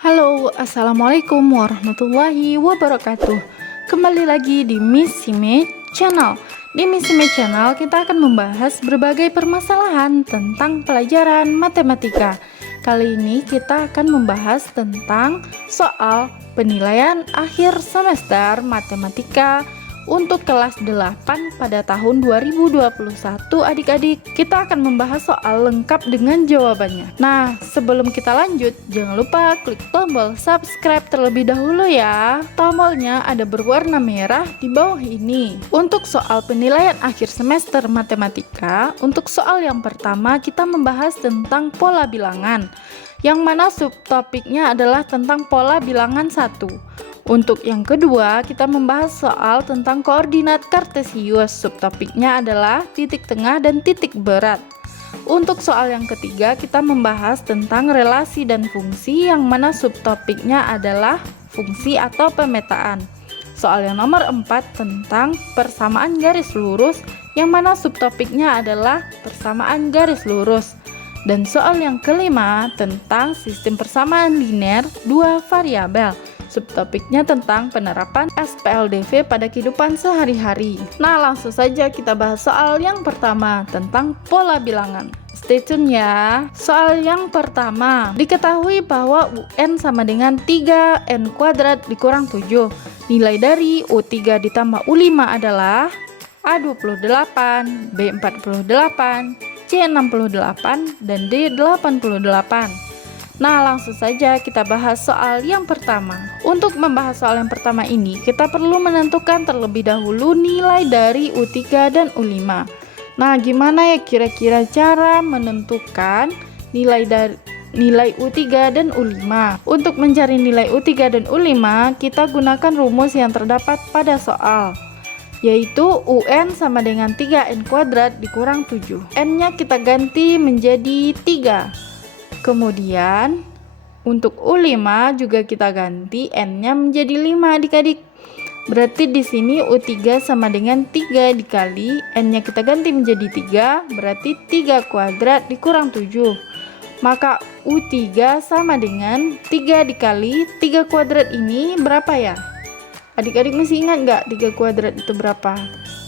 Halo, Assalamualaikum warahmatullahi wabarakatuh. Kembali lagi di Miss Sime Channel. Di Miss Sime Channel kita akan membahas berbagai permasalahan tentang pelajaran matematika. Kali ini kita akan membahas tentang soal penilaian akhir semester matematika untuk kelas 8 pada tahun 2021. Adik-adik, kita akan membahas soal lengkap dengan jawabannya. Nah, sebelum kita lanjut, jangan lupa klik tombol subscribe terlebih dahulu ya. Tombolnya ada berwarna merah di bawah ini. Untuk soal penilaian akhir semester matematika, untuk soal yang pertama kita membahas tentang pola bilangan, yang mana subtopiknya adalah tentang pola bilangan 1. Untuk yang kedua, kita membahas soal tentang koordinat kartesius. Subtopiknya adalah titik tengah dan titik berat. Untuk soal yang ketiga, kita membahas tentang relasi dan fungsi, yang mana subtopiknya adalah fungsi atau pemetaan. Soal yang nomor 4 tentang persamaan garis lurus, yang mana subtopiknya adalah persamaan garis lurus. Dan soal yang kelima tentang sistem persamaan linear dua variabel. Subtopiknya tentang penerapan SPLDV pada kehidupan sehari-hari. Nah, langsung saja kita bahas soal yang pertama tentang pola bilangan. Stay tune ya. Soal yang pertama, diketahui bahwa UN sama dengan 3N kuadrat dikurang 7. Nilai dari U3 ditambah U5 adalah A28, B48, C68, dan D88. Nah, langsung saja kita bahas soal yang pertama. Untuk membahas soal yang pertama ini, kita perlu menentukan terlebih dahulu nilai dari U3 dan U5. Nah, gimana ya kira-kira cara menentukan nilai U3 dan U5? Untuk mencari nilai U3 dan U5, kita gunakan rumus yang terdapat pada soal, yaitu UN sama dengan 3N kuadrat dikurang 7. N-nya kita ganti menjadi 3. Kemudian untuk U5 juga kita ganti N-nya menjadi 5 adik-adik. Berarti di sini U3 sama dengan 3 dikali N-nya kita ganti menjadi 3, berarti 3 kuadrat dikurang 7. Maka U3 sama dengan 3 dikali 3 kuadrat ini berapa ya? Adik-adik masih ingat nggak 3 kuadrat itu berapa?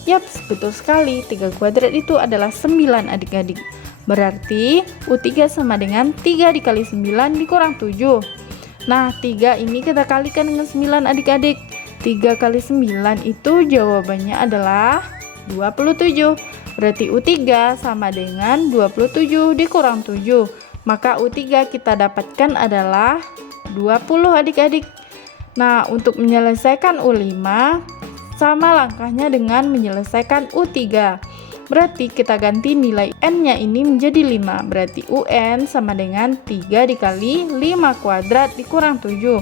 Yap, betul sekali, 3 kuadrat itu adalah 9 adik-adik. Berarti U3 sama dengan 3 dikali 9 dikurang 7. Nah, 3 ini kita kalikan dengan 9 adik-adik. 3 kali 9 itu jawabannya adalah 27. Berarti U3 sama dengan 27 dikurang 7. Maka U3 kita dapatkan adalah 20 adik-adik. Nah, untuk menyelesaikan U5 sama langkahnya dengan menyelesaikan U3. Berarti kita ganti nilai N-nya ini menjadi 5. Berarti UN sama dengan 3 dikali 5 kuadrat dikurang 7.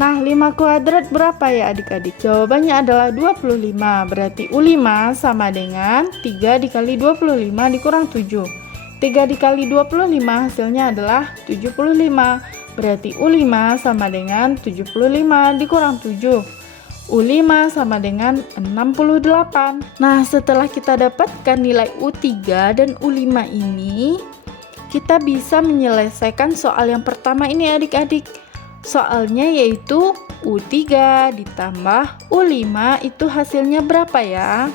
Nah, 5 kuadrat berapa ya adik-adik? Jawabannya adalah 25. Berarti U5 sama dengan 3 dikali 25 dikurang 7. 3 dikali 25 hasilnya adalah 75. Berarti U5 sama dengan 75 dikurang 7. U5 sama dengan 68. Nah, setelah kita dapatkan nilai U3 dan U5 ini, kita bisa menyelesaikan soal yang pertama ini adik-adik. Soalnya yaitu U3 ditambah U5 itu hasilnya berapa ya?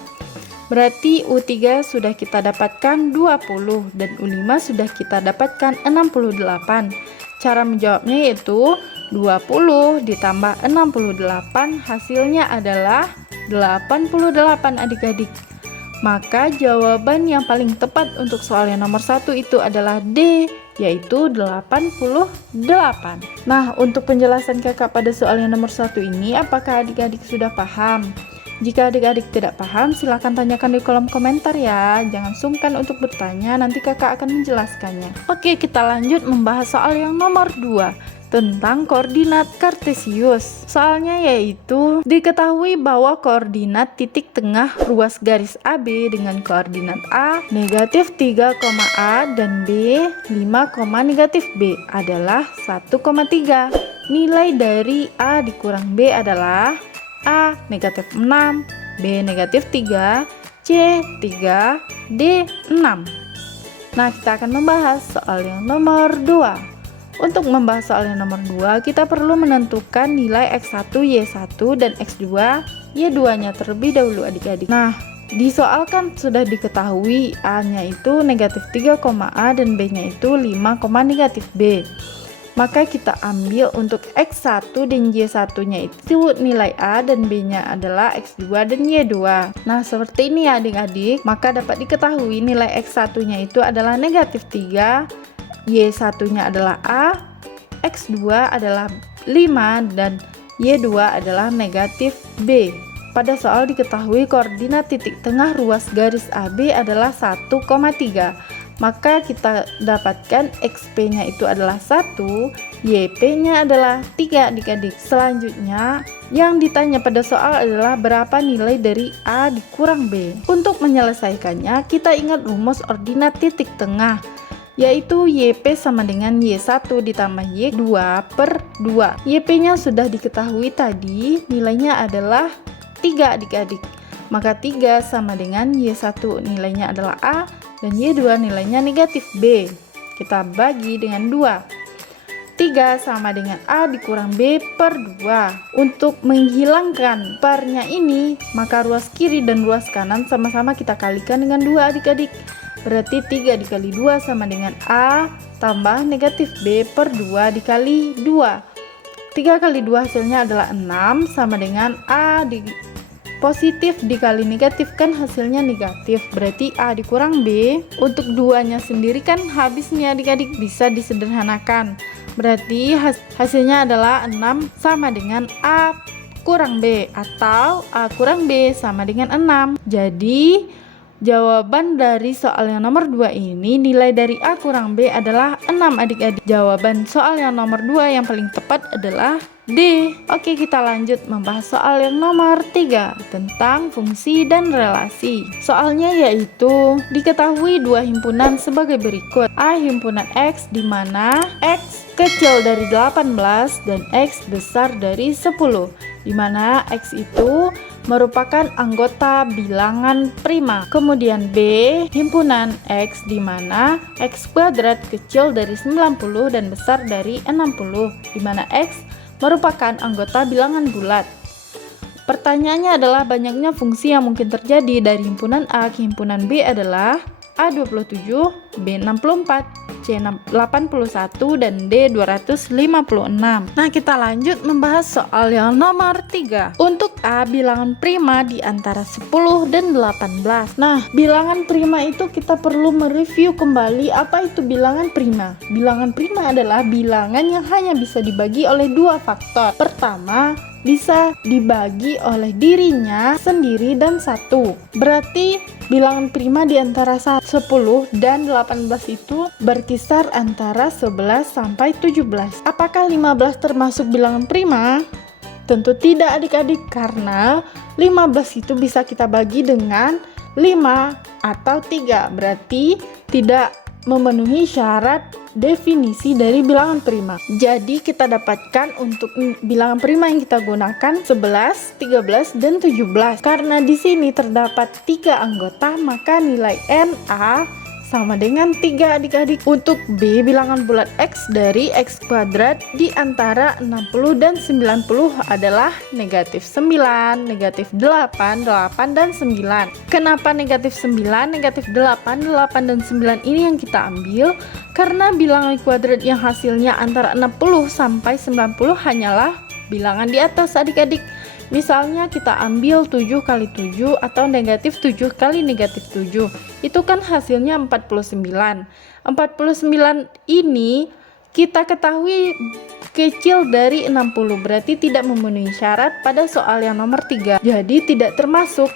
Berarti U3 sudah kita dapatkan 20 dan U5 sudah kita dapatkan 68. Cara menjawabnya yaitu 20 ditambah 68 hasilnya adalah 88 adik-adik. Maka jawaban yang paling tepat untuk soal yang nomor 1 itu adalah D, yaitu 88. Nah, untuk penjelasan kakak pada soal yang nomor 1 ini, apakah adik-adik sudah paham? Jika adik-adik tidak paham, silahkan tanyakan di kolom komentar ya. Jangan sungkan untuk bertanya, nanti kakak akan menjelaskannya. Oke, kita lanjut membahas soal yang nomor 2 tentang koordinat kartesius. Soalnya yaitu diketahui bahwa koordinat titik tengah ruas garis AB dengan koordinat A negatif 3, A dan B 5, negatif B adalah 1,3. Nilai dari A dikurang B adalah A negatif 6, B negatif 3, C 3, D 6. Nah, kita akan membahas soal yang nomor 2. Untuk membahas soal yang nomor 2, kita perlu menentukan nilai X1, Y1, dan X2, Y2-nya terlebih dahulu adik-adik. Nah, di soal kan sudah diketahui A-nya itu negatif 3, A dan B-nya itu 5, negatif B. Maka kita ambil untuk X1 dan Y1-nya itu nilai A dan B-nya adalah X2 dan Y2. Nah, seperti ini ya adik-adik. Maka dapat diketahui nilai X1-nya itu adalah negatif 3, Y1-nya adalah A, X2 adalah 5, dan Y2 adalah negatif B. Pada soal diketahui koordinat titik tengah ruas garis AB adalah 1,3. Maka kita dapatkan XP-nya itu adalah 1, YP-nya adalah 3 adik-adik. Selanjutnya, yang ditanya pada soal adalah berapa nilai dari A dikurang B. Untuk menyelesaikannya, kita ingat rumus ordinat titik tengah, yaitu YP sama dengan Y1 ditambah Y2 per 2. YP-nya sudah diketahui tadi, nilainya adalah 3 adik-adik. Maka 3 sama dengan Y1 nilainya adalah A, dan Y2 nilainya negatif B. Kita bagi dengan 2. 3 sama dengan A dikurang B per 2. Untuk menghilangkan parnya ini, maka ruas kiri dan ruas kanan sama-sama kita kalikan dengan 2 adik-adik. Berarti 3 dikali 2 sama dengan A tambah negatif B per 2 dikali 2. 3 kali 2 hasilnya adalah 6 sama dengan A positif dikali negatif kan hasilnya negatif. Berarti A dikurang B. Untuk 2-nya sendiri kan habis nih adik-adik, bisa disederhanakan. Berarti hasilnya adalah 6 sama dengan A kurang B, atau A kurang B sama dengan 6. Jadi jawaban dari soal yang nomor 2 ini, nilai dari A kurang B adalah 6 adik-adik. Jawaban soal yang nomor 2 yang paling tepat adalah D. Oke, kita lanjut membahas soal yang nomor 3 tentang fungsi dan relasi. Soalnya yaitu diketahui dua himpunan sebagai berikut. A himpunan X di mana X kecil dari 18 dan X besar dari 10, di mana X itu merupakan anggota bilangan prima. Kemudian B himpunan X di mana X kuadrat kecil dari 90 dan besar dari 60, di mana X merupakan anggota bilangan bulat. Pertanyaannya adalah banyaknya fungsi yang mungkin terjadi dari himpunan A ke himpunan B adalah A27, B64, C81, dan D256. Nah, kita lanjut membahas soal yang nomor 3. Untuk A, bilangan prima di antara 10 dan 18. Nah, bilangan prima itu kita perlu mereview kembali apa itu bilangan prima. Bilangan prima adalah bilangan yang hanya bisa dibagi oleh dua faktor. Pertama, bisa dibagi oleh dirinya sendiri dan 1. Berarti bilangan prima di antara 10 dan 18 itu berkisar antara 11 sampai 17. Apakah 15 termasuk bilangan prima? Tentu tidak adik-adik, karena 15 itu bisa kita bagi dengan 5 atau 3. Berarti tidak memenuhi syarat definisi dari bilangan prima. Jadi kita dapatkan untuk bilangan prima yang kita gunakan 11, 13, dan 17. Karena di sini terdapat 3 anggota, maka nilai NA sama dengan 3 adik-adik. Untuk B, bilangan bulat X dari X kuadrat di antara 60 dan 90 adalah negatif 9, negatif 8, 8, dan 9. Kenapa negatif 9, negatif 8, 8, dan 9 ini yang kita ambil? Karena bilangan kuadrat yang hasilnya antara 60 sampai 90 hanyalah bilangan di atas adik-adik. Misalnya kita ambil 7 kali 7 atau negatif 7 kali negatif 7. Itu kan hasilnya 49. 49 ini kita ketahui kecil dari 60, berarti tidak memenuhi syarat pada soal yang nomor 3. Jadi tidak termasuk.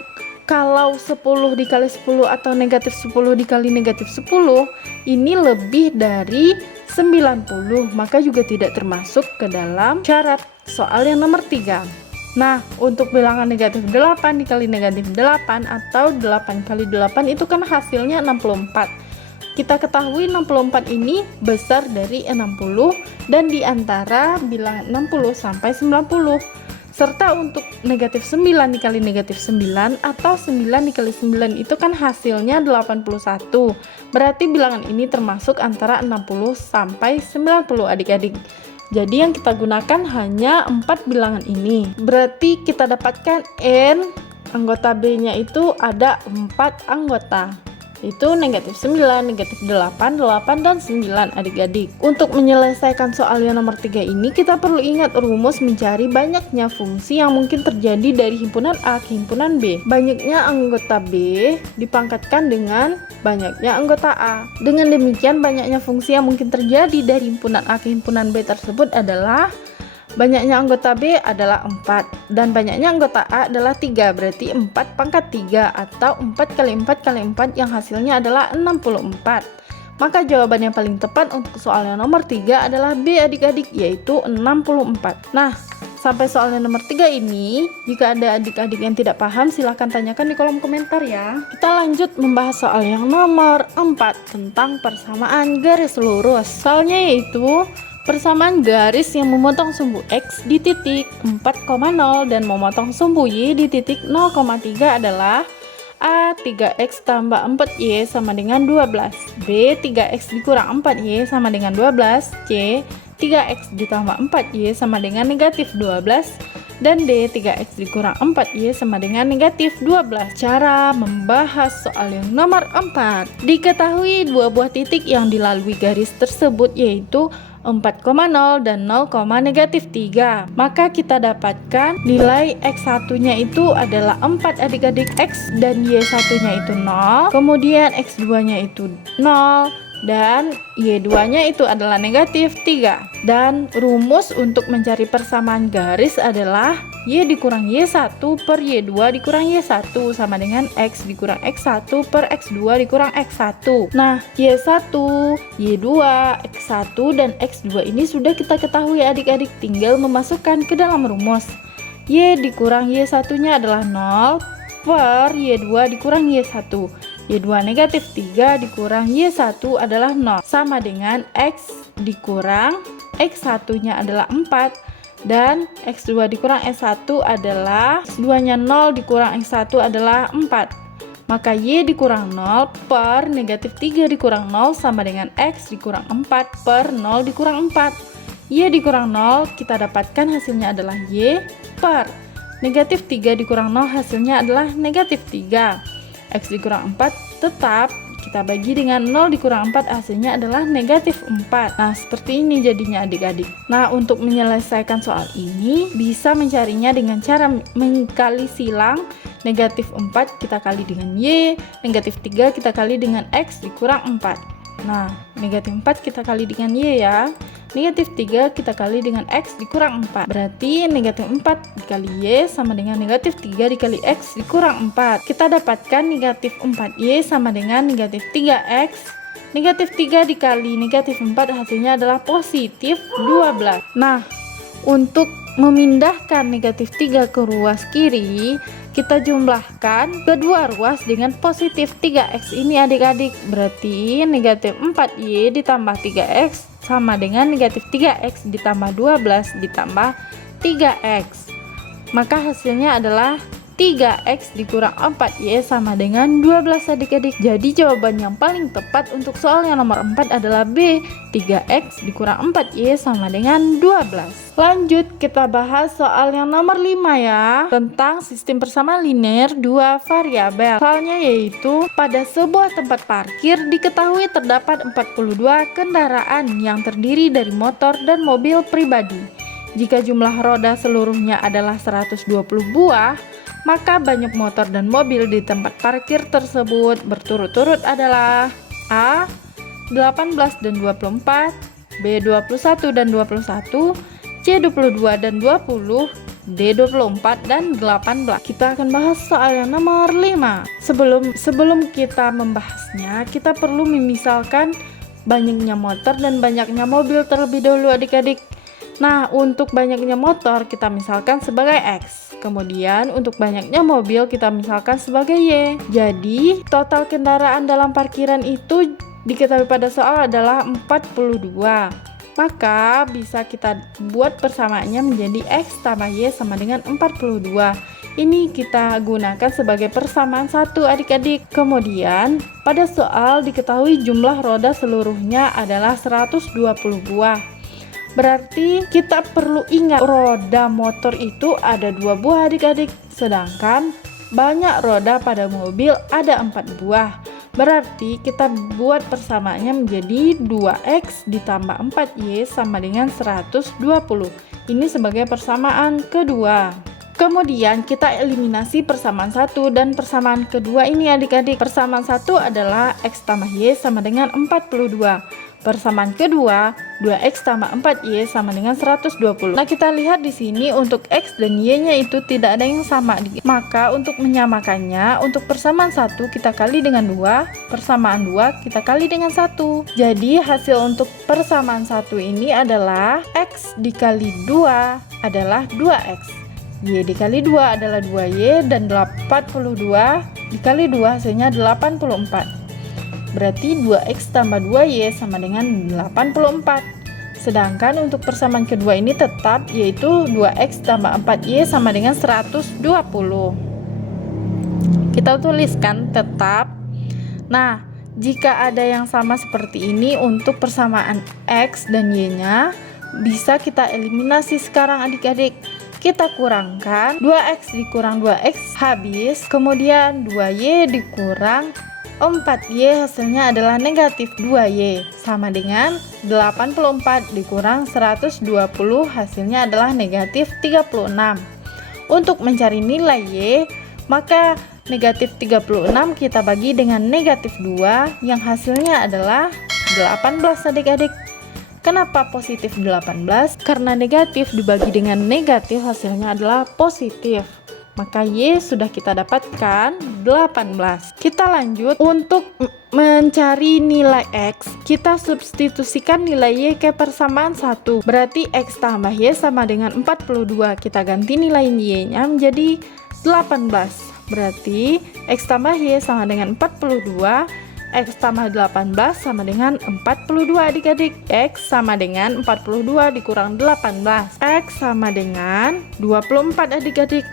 Kalau 10 dikali 10 atau negatif 10 dikali negatif 10 ini lebih dari 90, maka juga tidak termasuk ke dalam syarat soal yang nomor 3. Nah, untuk bilangan negatif 8 dikali negatif 8 atau 8 kali 8 itu kan hasilnya 64. Kita ketahui 64 ini besar dari 60 dan di antara bilangan 60 sampai 90. Serta untuk negatif 9 dikali negatif 9 atau 9 dikali 9 itu kan hasilnya 81. Berarti bilangan ini termasuk antara 60 sampai 90 adik-adik. Jadi yang kita gunakan hanya 4 bilangan ini. Berarti kita dapatkan N anggota B-nya itu ada 4 anggota. Itu negatif 9, negatif 8, 8, dan 9 adik-adik. Untuk menyelesaikan soal yang nomor 3 ini, kita perlu ingat rumus mencari banyaknya fungsi yang mungkin terjadi dari himpunan A ke himpunan B. Banyaknya anggota B dipangkatkan dengan banyaknya anggota A. Dengan demikian, banyaknya fungsi yang mungkin terjadi dari himpunan A ke himpunan B tersebut adalah banyaknya anggota B adalah 4 dan banyaknya anggota A adalah 3, berarti 4 pangkat 3 atau 4 kali 4 kali 4 yang hasilnya adalah 64. Maka jawaban yang paling tepat untuk soal yang nomor 3 adalah B adik-adik, yaitu 64. Nah, sampai soal yang nomor 3 ini, jika ada adik-adik yang tidak paham silahkan tanyakan di kolom komentar ya. Kita lanjut membahas soal yang nomor 4 tentang persamaan garis lurus. Soalnya yaitu persamaan garis yang memotong sumbu X di titik 4,0 dan memotong sumbu Y di titik 0,3 adalah A 3X tambah 4Y sama dengan 12, B 3X dikurang 4Y sama dengan 12, C 3X ditambah 4Y sama dengan negatif 12, dan D 3X dikurang 4Y sama dengan negatif 12. Cara membahas soal yang nomor 4. Diketahui dua buah titik yang dilalui garis tersebut yaitu 4,0 dan 0, negatif 3. Maka kita dapatkan nilai X1 nya itu adalah 4 adik-adik, X dan Y1 nya itu 0, kemudian X2 nya itu 0 dan Y2 nya itu adalah negatif 3. Dan rumus untuk mencari persamaan garis adalah Y dikurang Y1 per Y2 dikurang Y1 sama dengan X dikurang X1 per X2 dikurang X1. Nah, Y1, Y2, X1, dan X2 ini sudah kita ketahui adik-adik, tinggal memasukkan ke dalam rumus. Y dikurang Y1 nya adalah 0 per Y2 dikurang Y1. Y2 negatif 3 dikurang Y1 adalah 0 sama dengan X dikurang X1 nya adalah 4 dan X2 dikurang X1 adalah X2 nya 0 dikurang X1 adalah 4. Maka Y dikurang 0 per negatif 3 dikurang 0 sama dengan X dikurang 4 per 0 dikurang 4. Y dikurang 0 kita dapatkan hasilnya adalah Y per negatif 3 dikurang 0 hasilnya adalah negatif 3. X dikurang 4 tetap kita bagi dengan 0 dikurang 4 hasilnya adalah negatif 4. Nah, seperti ini jadinya adik-adik. Nah, untuk menyelesaikan soal ini bisa mencarinya dengan cara mengkali silang. Negatif 4 kita kali dengan Y, negatif 3 kita kali dengan X dikurang 4. Nah, negatif 4 kita kali dengan Y ya. Negatif 3 kita kali dengan X dikurang 4. Berarti negatif 4 dikali Y sama dengan negatif 3 dikali X dikurang 4. Kita dapatkan negatif 4Y sama dengan negatif 3X. Negatif 3 dikali negatif 4 hasilnya adalah positif 12. Nah, untuk memindahkan negatif 3 ke ruas kiri, kita jumlahkan kedua ruas dengan positif 3X ini adik-adik. Berarti negatif 4Y ditambah 3X sama dengan negatif 3X ditambah 12 ditambah 3X. Maka hasilnya adalah 3X dikurang 4Y sama dengan 12 adik-adik. Jadi jawaban yang paling tepat untuk soal yang nomor 4 adalah B, 3X dikurang 4Y sama dengan 12. Lanjut kita bahas soal yang nomor 5 ya, tentang sistem persamaan linear dua variabel. Soalnya yaitu pada sebuah tempat parkir diketahui terdapat 42 kendaraan yang terdiri dari motor dan mobil pribadi. Jika jumlah roda seluruhnya adalah 120 buah, maka banyak motor dan mobil di tempat parkir tersebut berturut-turut adalah A. 18 dan 24, B. 21 dan 21, C 22 dan 20, D 24 dan 18. Kita akan bahas soal yang nomor 5. Sebelum kita membahasnya, kita perlu memisalkan banyaknya motor dan banyaknya mobil terlebih dahulu adik-adik. Nah, untuk banyaknya motor kita misalkan sebagai X. Kemudian untuk banyaknya mobil kita misalkan sebagai Y. Jadi, total kendaraan dalam parkiran itu diketahui pada soal adalah 42. Maka bisa kita buat persamaannya menjadi X tambah Y sama dengan 42. Ini kita gunakan sebagai persamaan 1 adik-adik. Kemudian pada soal diketahui jumlah roda seluruhnya adalah 120 buah. Berarti kita perlu ingat roda motor itu ada 2 buah adik-adik. Sedangkan banyak roda pada mobil ada 4 buah. Berarti kita buat persamaannya menjadi 2X ditambah 4Y sama dengan 120. Ini sebagai persamaan kedua. Kemudian kita eliminasi persamaan 1 dan persamaan kedua ini adik-adik. Persamaan 1 adalah X tambah Y sama dengan 42. Persamaan kedua 2X tambah 4Y sama dengan 120. Nah, kita lihat di sini untuk X dan Y-nya itu tidak ada yang sama. Maka untuk menyamakannya, untuk persamaan 1 kita kali dengan 2, persamaan 2 kita kali dengan 1. Jadi hasil untuk persamaan 1 ini adalah X dikali 2 adalah 2X. Y dikali 2 adalah 2Y dan 82 dikali 2 hasilnya 84. Berarti 2X tambah 2Y sama dengan 84. Sedangkan untuk persamaan kedua ini tetap, yaitu 2X tambah 4Y sama dengan 120. Kita tuliskan tetap. Nah, jika ada yang sama seperti ini untuk persamaan X dan Y-nya, bisa kita eliminasi sekarang adik-adik. Kita kurangkan 2X dikurang 2X habis, kemudian 2Y dikurang 4Y hasilnya adalah negatif 2Y sama dengan 84 dikurang 120 hasilnya adalah negatif 36. Untuk mencari nilai Y, maka negatif 36 kita bagi dengan negatif 2 yang hasilnya adalah 18 adik-adik. Kenapa positif 18? Karena negatif dibagi dengan negatif hasilnya adalah positif. Maka Y sudah kita dapatkan 18. Kita lanjut untuk mencari nilai X. Kita substitusikan nilai Y ke persamaan 1. Berarti X tambah Y sama dengan 42. Kita ganti nilai Y-nya menjadi 18. Berarti X tambah Y sama dengan 42. X tambah 18 sama dengan 42 adik-adik. X sama dengan 42 dikurang 18. X sama dengan 24 adik-adik.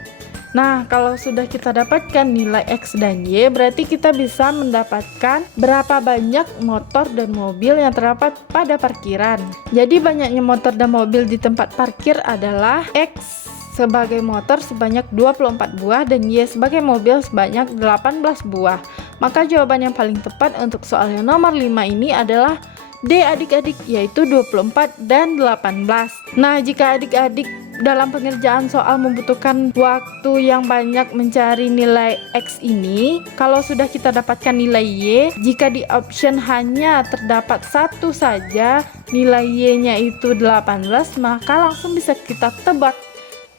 Nah, kalau sudah kita dapatkan nilai X dan Y, berarti kita bisa mendapatkan berapa banyak motor dan mobil yang terdapat pada parkiran. Jadi banyaknya motor dan mobil di tempat parkir adalah X sebagai motor sebanyak 24 buah dan Y sebagai mobil sebanyak 18 buah. Maka jawaban yang paling tepat untuk soal yang nomor 5 ini adalah D adik-adik, yaitu 24 dan 18. Nah, jika adik-adik dalam pengerjaan soal membutuhkan waktu yang banyak mencari nilai X ini, kalau sudah kita dapatkan nilai Y, jika di option hanya terdapat satu saja nilai Y-nya itu 18, maka langsung bisa kita tebak.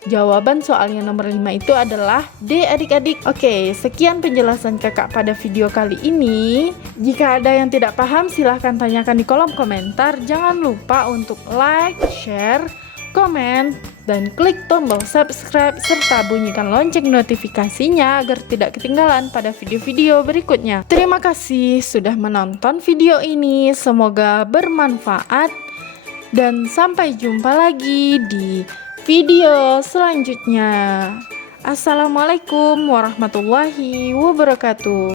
Jawaban soal yang nomor 5 itu adalah D adik-adik. Oke, sekian penjelasan kakak pada video kali ini. Jika ada yang tidak paham silahkan tanyakan di kolom komentar. Jangan lupa untuk like, share, komen, dan klik tombol subscribe serta bunyikan lonceng notifikasinya agar tidak ketinggalan pada video-video berikutnya. Terima kasih sudah menonton video ini. Semoga bermanfaat dan sampai jumpa lagi di video selanjutnya. Assalamualaikum warahmatullahi wabarakatuh.